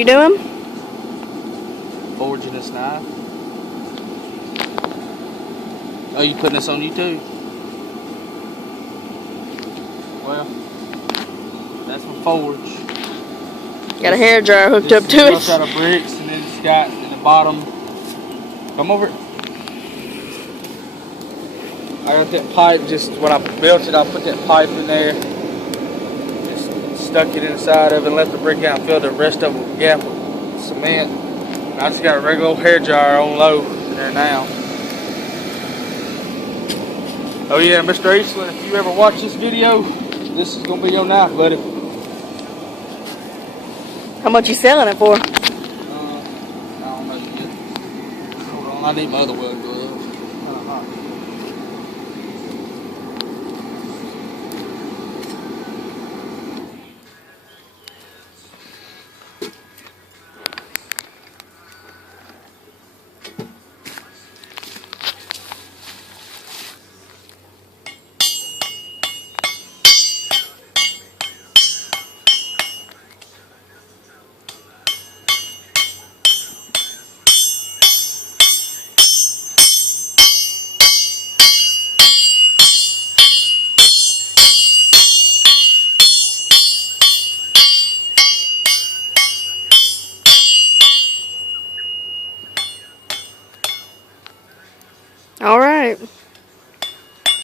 You doing? Forging this knife. Oh, you putting this on YouTube? Well, that's my forge. Got a hair dryer hooked up to This is it. out of bricks, and then it's got in the bottom. Come over. I got that pipe. Just when I built it, I put that pipe in there. Just stuck it inside of it and left the brick out and filled the rest of it with gap with cement. I just got a regular old hair dryer on low in there now. Oh yeah, Mr. Eastland, if you ever watch this video, this is gonna be your knife, buddy. How much you selling it for? I don't know yet. Hold on, I need my other welding gloves. All right.